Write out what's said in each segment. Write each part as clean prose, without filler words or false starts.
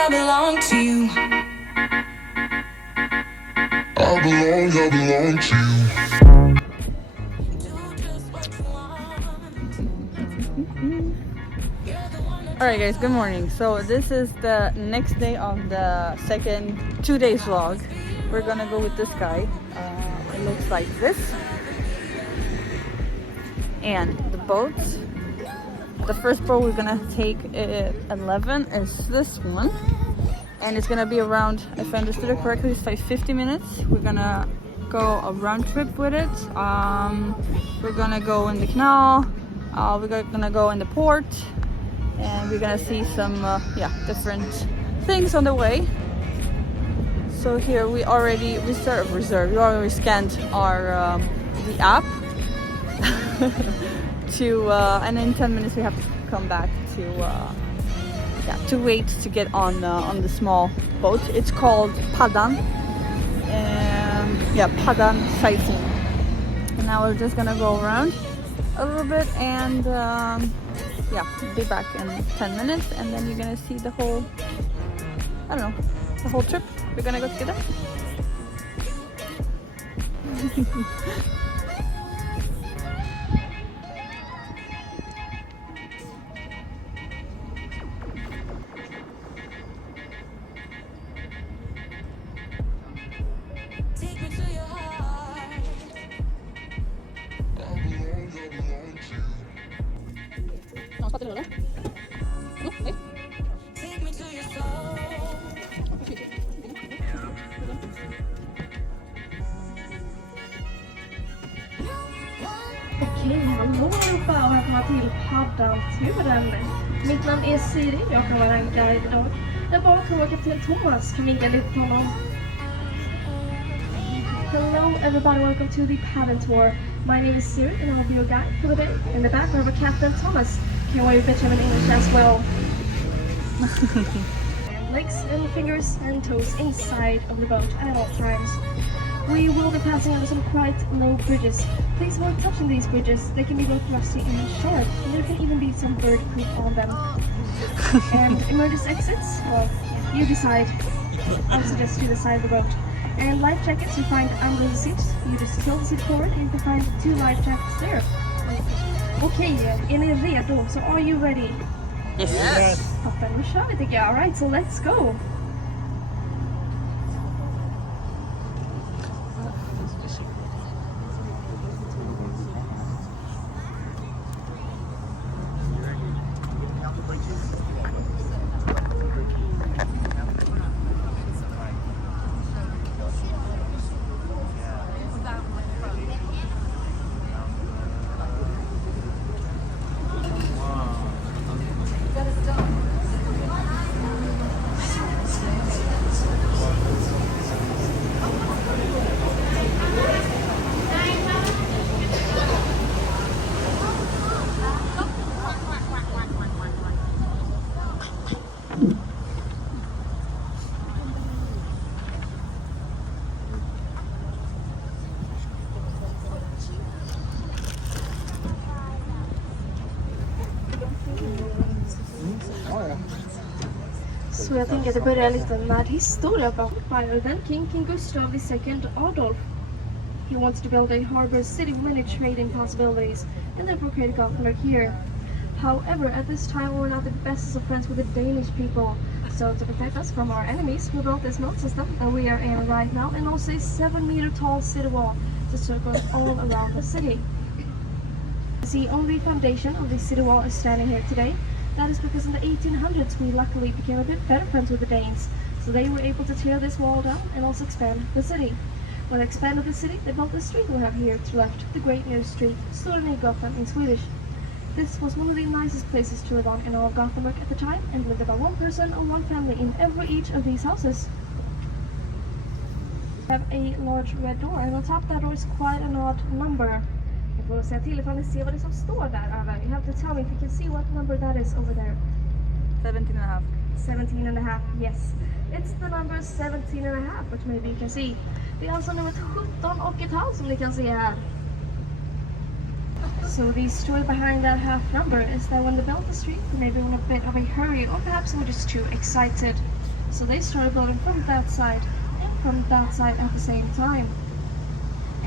I belong to you. I belong to you. Alright guys, good morning. So this is the next day of the second 2 days vlog. We're gonna go with this guy. It looks like this. And the boats. The first boat we're gonna take at 11 is this one. And it's gonna be around, if I understood it correctly, it's like 50 minutes. We're gonna go a round trip with it. We're gonna go in the canal. We're gonna go in the port. And we're gonna see some different things on the way. So here we already reserved. We already scanned our the app and in 10 minutes we have to come back to wait to get on the small boat. It's called Paddan. Paddan Sightseeing. And now we're just gonna go around a little bit and be back in 10 minutes, and then you're gonna see the whole, the whole trip. We're gonna go together. Take me to your heart. Take me to your soul. Okej, hallå allihopa och välkomna till Paddan-turen. Mitt namn är Siri, jag kan vara en guide idag. Där bakom vår kapten Thomas, kan vinka lite till honom. Hello everybody, welcome to the Paddan tour. My name is Siri and I'll be your guide for the day. In the back we have a Captain Thomas. Can wave at him in English as well. And legs and fingers and toes inside of the boat at all times. We will be passing over some quite low bridges. Please avoid touching these bridges. They can be both rusty and sharp, and there can even be some bird poop on them. And emergency exits? Well, you decide. I suggest to the side of the boat. And life jackets you find under the seat. You just tilt the seat forward and you can find 2 life jackets there. Okay, är ni redo? So are you ready? Yes. Toppen, nu kör vi tycker jag. Alright, so let's go! Så jag tänker att det börjar lite med historia bakom den King Gustav II Adolf. He wanted to build a harbor city with many trading possibilities and therefore created Gothenburg here. However, at this time we were not the bestest of friends with the Danish people. So to protect us from our enemies, we built this moat system that we are in right now, and also a 7-meter tall city wall to circle all around the city. The only foundation of the city wall is standing here today. That is because in the 1800s we luckily became a bit better friends with the Danes, so they were able to tear this wall down and also expand the city. When they expanded the city, they built the street we have here to the left, the Great New Street, Gotland in Swedish. This was one of the nicest places to live on in all of Gothenburg at the time, and lived about 1 person or 1 family in each of these houses. We have a large red door, and on top of that door is quite an odd number. Jag får säga till ifall ni ser vad det som står där över. You have to tell me if you can see what number that is over there. 17.5. 17.5, yes. It's the number 17.5, which maybe you can see. Det är alltså nummer 17,5 som ni kan se här. So the story behind that half number is that when they built the street, maybe in a bit of a hurry, or perhaps they were just too excited. So they started building from that side and from that side at the same time.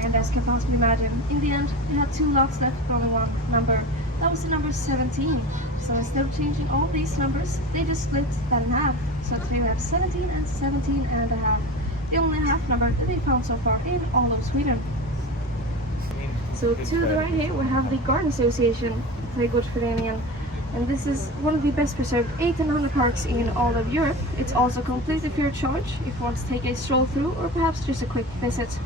And as can possibly imagine, in the end, they had 2 lots left for only one number. That was the number 17. So instead of changing all these numbers, they just split that in half. So today we have 17 and 17 and a half. The only half number that they found so far in all of Sweden. So to the right here we have the Garden Association, Trädgårdsföreningen. And this is one of the best preserved 1800 parks in all of Europe. It's also completely free of charge if you want to take a stroll through or perhaps just a quick visit.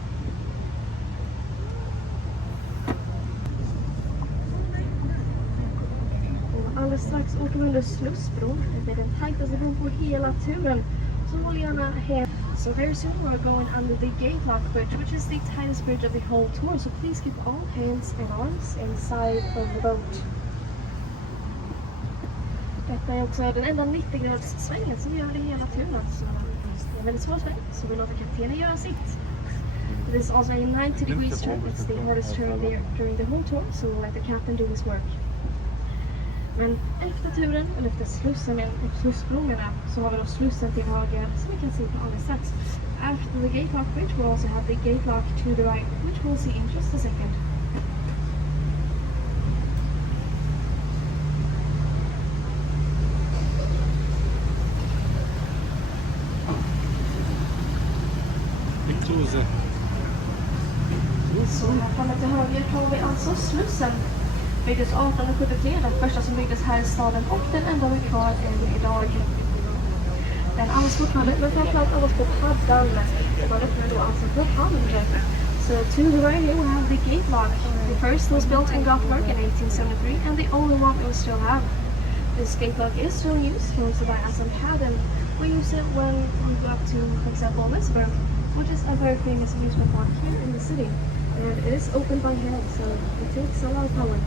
Alldeles strax åker vi under Slussbron. Det är den tajtaste bron på hela turen. Så håll gärna hem. So very soon we're going under the gate lock bridge, which is the tightest bridge of the whole tour. So please keep all hands and arms inside of the boat. Detta är också den enda 90-grads svängen som gör det hela turen. Så det är en väldigt svår sväng, så vi låter kaptenen göra sitt. It is also a 90 degrees turn. It's the hardest turn there during the whole tour, so we'll let the captain do his work. Men efter turen, eller efter slussen, efter slussbron så har vi då slussen till höger som vi kan se på alldeles strax. After the gate lock bridge we'll also have the gate lock to the right, which we'll see in just a second. Så här framme till höger har vi alltså slussen. Byggdes 1873, den första som byggdes här i staden och den enda vi är kvar än idag. Den används fortfarande, men framförallt används på Paddan. Man öppnar då alltså på Gothenburg. So to the right here we have the gate lock. The first was built in Gothenburg in 1873 and the only one we still have. This gate lock is still used, also by us in Paddan. We use it when we go up to, for example, Kungsportsplatsen, which is a very famous amusement park here in the city. And it is open by hand, so it takes a lot of power.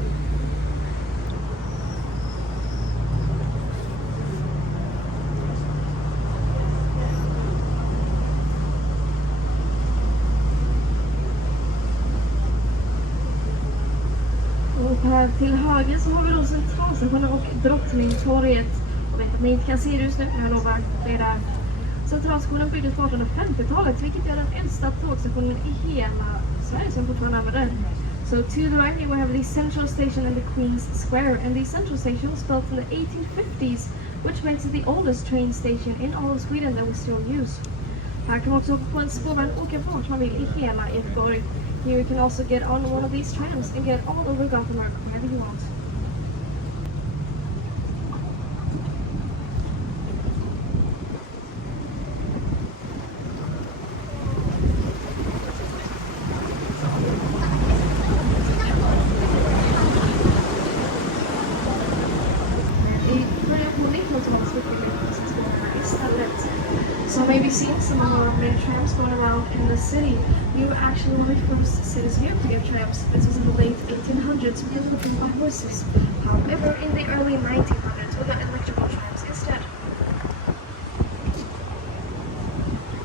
Och här till höger så har vi då Centralstationen och Drottningtorget. Jag vet att ni inte kan se det just nu, men jag lovar, det är där. Centralstationen byggdes på 1850-talet, vilket är den äldsta tågstationen i hela Sverige som fortfarande använder den. So to the right here we have the Central Station and the Queen's Square, and the Central Station was built in the 1850s, which makes it the oldest train station in all of Sweden that we still use. Här kan man också åka på en spårvagn och åka vart man vill i hela Göteborg. Here you can also get on one of these trams and get all over Gothenburg wherever you want. So maybe seeing some of our main trams going around in the city. We were actually one of the first cities here to get trams. This was in the late 1800s, we were looking by horses. However, in the early 1900s, we got electrical trams instead.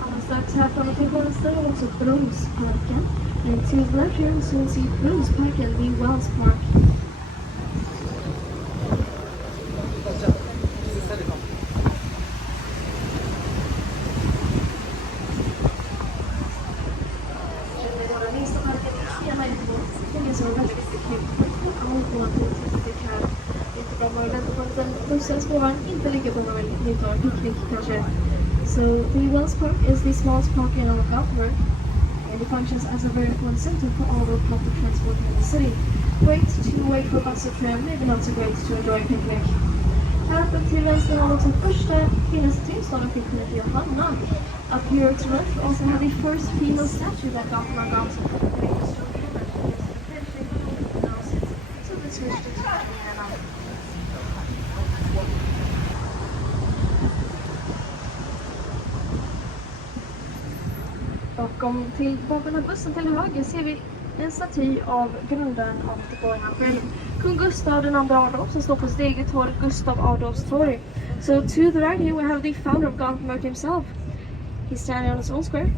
Alldeles strax här framme till vänster är också Bromsparken. And to the left here, so we'll see Bromsparken, the Wells Park. Inte lika bra när vi tar en picknick kanske. So the Wells Park is the smallest park in all of Gothenburg, and it functions as a very important center for all the public transport in the city. Great to wait for a bus or tram, maybe not so great to enjoy a picnic. Här uppe till vänster har vi också första kvinnans tyngdstaden picnic i Johanna. Up here to left we also have the first female statue that Gothenburg got. So this was just bakom den här bussen till höger ser vi en staty av grundaren av Göteborg själv. Kung Gustav II Adolf som står på sitt eget torg, Gustav Adolfs torg. So to the right here we have the founder of Gothenburg himself. He's standing on his own square,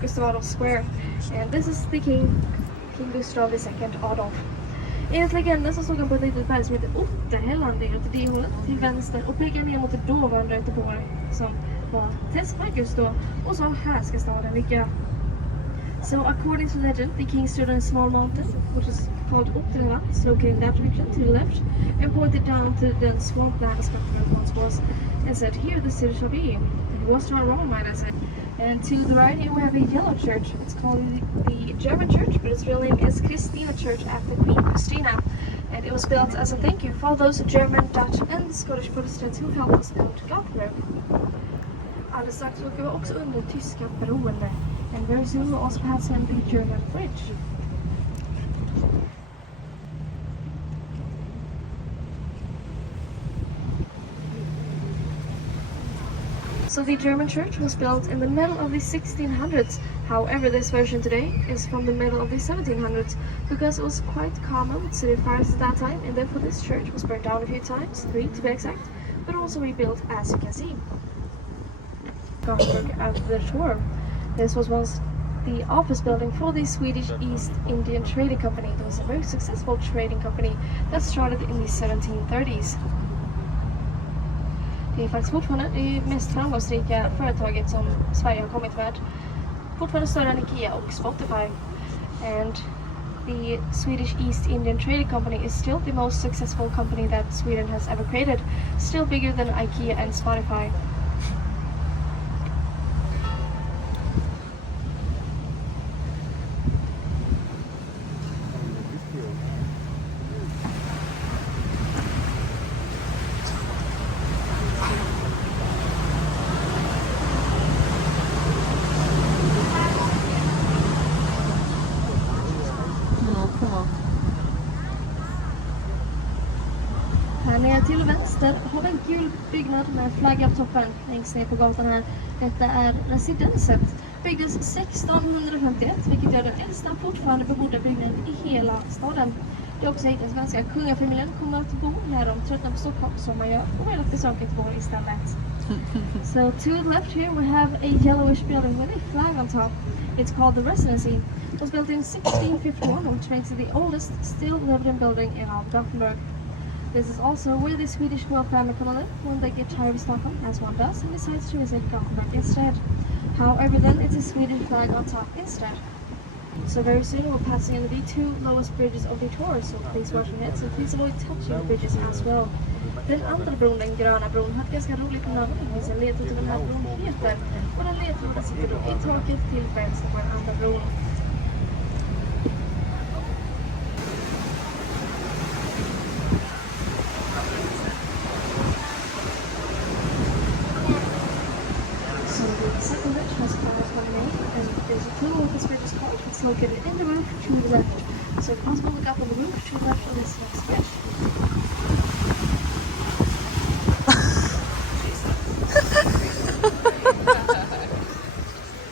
Gustav Adolf Square. And this is the King Gustav II Adolf. Enligt legenden så stod han på ett litet berg som heter Otterhällan åt det hållet till vänster och pekade ner mot det dåvarande Göteborg som var testmark just då och sa här ska staden ligga. So according to legend, the king stood on a small mountain, which is called Otterhällan, located in that direction to the left, and pointed down to the swampland as Gothenburg once was, and said, here the city shall be. It was not wrong, might I say. And to the right here we have a yellow church. It's called the German church, but its real name is Christina Church after Queen Christina. And it was built as a thank you for all those German, Dutch and Scottish Protestants who helped us build Gothenburg. Alldeles strax åker vi också under tyska beroende. And very soon we'll also pass in the German bridge. So the German church was built in the middle of the 1600s. However, this version today is from the middle of the 1700s because it was quite common with city fires at that time, and therefore this church was burnt down a few times, 3 to be exact, but also rebuilt as you can see. Gothenburg after the tour. This was once the office building for the Swedish East Indian Trading Company. It was a very successful trading company that started in the 1730s. Det är faktiskt fortfarande det mest framgångsrika företaget som Sverige har kommit med. Fortfarande större än IKEA och Spotify. And the Swedish East Indian Trading Company is still the most successful company that Sweden has ever created. Still bigger than IKEA and Spotify. Här nere till vänster har vi en gul byggnad med en flagga på toppen längst ner på gatan här. Detta är residenset. Byggdes 1651, vilket gör den äldsta fortfarande bebodda byggnaden i hela staden. Det är också hit den svenska kungafamiljen kommer att bo när de tröttnar på Stockholm som man gör och vill att besöka Göteborg istället. So to the left here we have a yellowish building with a flag on top. It's called the Residency. It was built in 1651, which makes it the oldest still lived-in building in all of Gothenburg. This is also where the Swedish royal family come live when they get tired of Stockholm, as one does, and decides to visit Gothenburg instead. However, then it's a Swedish flag on top instead. So very soon we're passing under the 2 lowest bridges of the tour, so please watch your head, so please avoid touching the bridges as well. Den andra bron, den gröna bron, har ett ganska roligt namn. Det finns en ledtråd till den här bron heter. Och den ledtråden sitter då i taket till vänster på den andra bron. So the second bridge has cars coming in, and there's a tunnel with this bridge is called. It's located in the roof to the left. So if possible, look up on the roof to the left on this next bridge.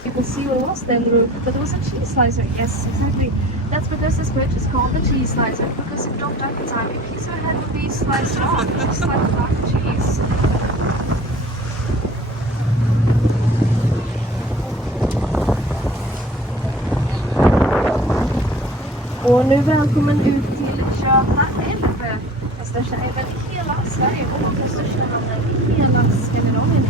You can see what was there in the roof, but it was a cheese slicer. Yes, exactly. That's because this bridge is called the cheese slicer, because if you don't duck in time, a piece of your head will be sliced off, just like a block of cheese. Och nu välkommen ut till Göta älv, den största älven i hela Sverige och den största hamnen i hela Skandinavien.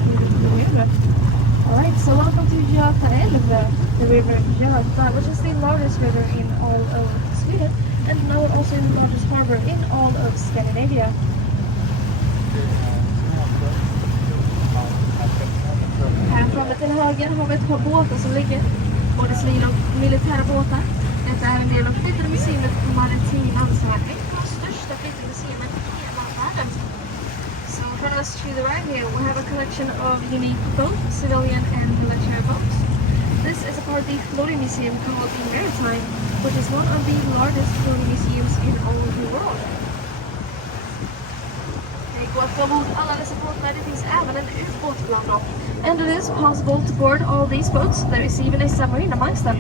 Alright, so welcome to Göta älv, the river Göta, which is the largest river in all of Sweden and now also the largest harbor in all of Scandinavia. Här framme till höger har vi ett par båtar som ligger, både civila och militära båtar. Detta är en del av flytande museet Maritim Ansvar, ett av de största flytande museerna i hela världen. So from us to the right here we have a collection of unique both civilian and military boats. This is a part of the floating museum called the Maritime, which is one of the largest floating museums in all of the world. Det går att få ombord alla dessa båtar, det finns även en ubåt bland dem. And it is possible to board all these boats, there is even a submarine amongst them.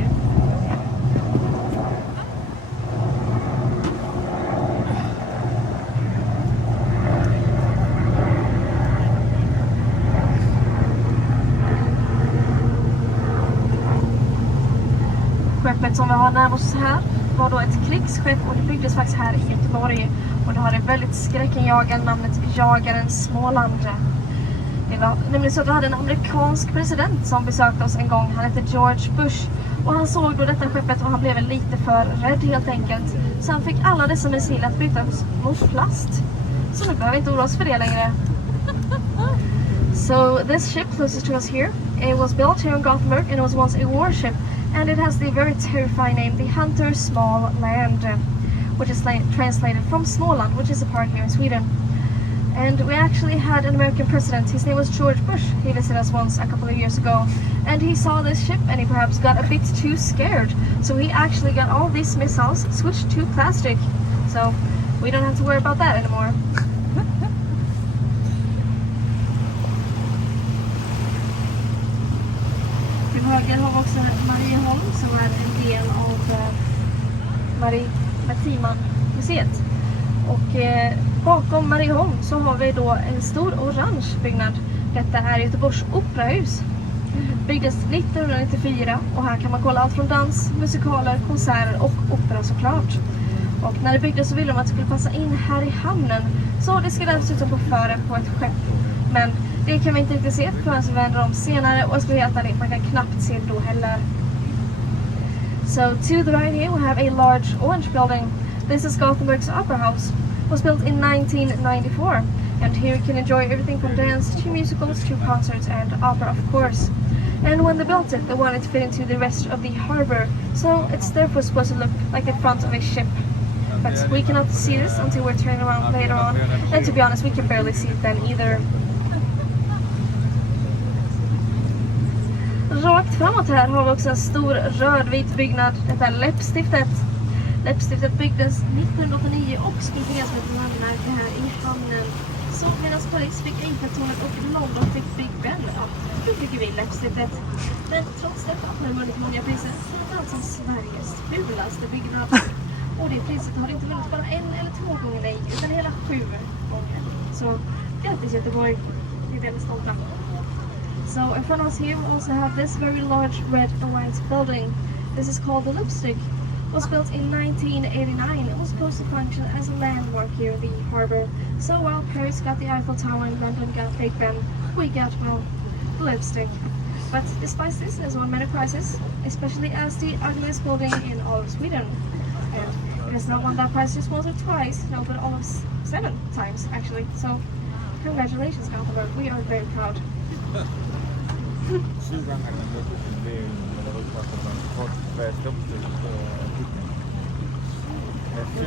Skeppet som vi har närmast oss här var då ett krigsskepp och det byggdes faktiskt här i Göteborg. Och det har det väldigt skräckenjagande namnet Jagaren Småland. Det var nämligen så att vi hade en amerikansk president som besökte oss en gång. Han hette George Bush. Och han såg då detta skeppet och han blev lite för rädd helt enkelt. Så han fick alla dessa missiler att bytas mot plast. Så nu behöver vi inte oroa oss för det längre. So this ship closest to us here, it was built here in Gothenburg and it was once a warship. And it has the very terrifying name, the Hunter Small Land, which is translated from Småland, which is a part here in Sweden. And we actually had an American president, his name was George Bush. He visited us once a couple of years ago. And he saw this ship and he perhaps got a bit too scared. So he actually got all these missiles switched to plastic. So we don't have to worry about that anymore. Till höger har vi också Marieholm som är en del av Marieholm-museet. Och bakom Marieholm så har vi då en stor orange byggnad. Detta är Göteborgs operahus. Byggdes 1994 och här kan man kolla allt från dans, musikaler, konserter och opera såklart. Och när det byggdes så ville de att det skulle passa in här i hamnen. Så det ska därför se ut som på före på ett skepp. Men det kan vi inte riktigt se förrän vi vänder om senare och jag skulle helt ärligt, man kan knappt se det då heller. So to the right here we have a large orange building. This is Gothenburg's Opera House. It was built in 1994 and here you can enjoy everything from dance to musicals to concerts and opera of course. And when they built it they wanted to fit into the rest of the harbor, so it's therefore supposed to look like the front of a ship. But we cannot see this until we're turning around later on, and to be honest we can barely see it then either. Rakt framåt här har vi också en stor rödvit byggnad. Detta är läppstiftet. Läppstiftet byggdes 1989 och skulle finnas med ett landmärke här i hamnen. Så medan Paris fick Eiffeltornet och London fick Big Ben, ja, då fick vi läppstiftet. Men trots detta har det vunnit många priser. Framförallt som Sveriges fulaste byggnad. Och det priset har inte vunnit bara en eller två gånger nej, utan hela 7 gånger. Så grattis Göteborg, vi är väldigt stolta. So in front of us here we also have this very large red and white building. This is called the Lipstick. It was built in 1989. It was supposed to function as a landmark here in the harbour. So while Paris got the Eiffel Tower and London got Big Ben, we got, well, the Lipstick. But despite this, there's won many prizes, especially as the ugliest building in all of Sweden. And it has not won that prize just once or twice, no, but all of 7 times actually. So congratulations Gothenburg, we are very proud.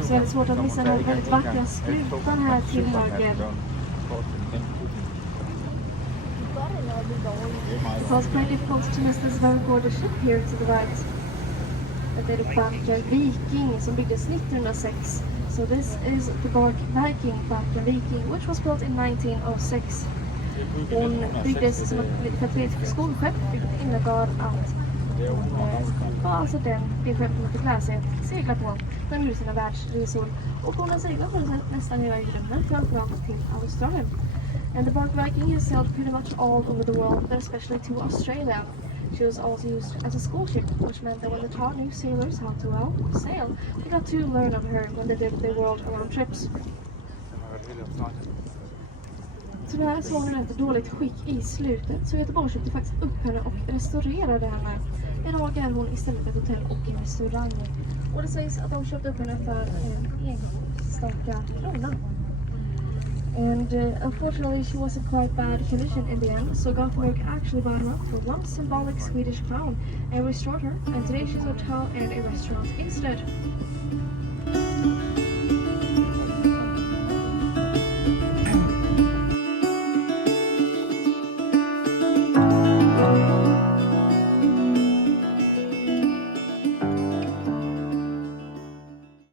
Så är det svårt att missa den väldigt vackra skutan här till höger. It's also quite difficult to miss this very gorgeous ship here to the right. Det är det vackra Viking som byggdes 1906. So this is the bark Viking, vackra Viking, which was built in 1906. Hon byggdes som ett patriotiskt skolskepp, vilket innebar att var alltså det skeppet man fick lära sig att segla på när de gjorde sina världsresor. Och hon har seglat på nästan hela jorden, men framförallt till Australien. And the bark Viking has sailed pretty much all over the world, but especially to Australia. She was also used as a school ship, which meant that when they taught new sailors how to sail, they got to learn of her when they did their world around trips. Tyvärr så var hon rätt dåligt skick i slutet, så Göteborg köpte faktiskt upp henne och restaurerade henne. Idag är hon istället ett hotell och en restaurang. Och det sägs att de köpte upp henne för en enstaka krona. And unfortunately she was in quite bad condition in the end, so Gothenburg actually bought her up for 1 symbolic Swedish crown and restored her, and today she's a hotel and a restaurant instead.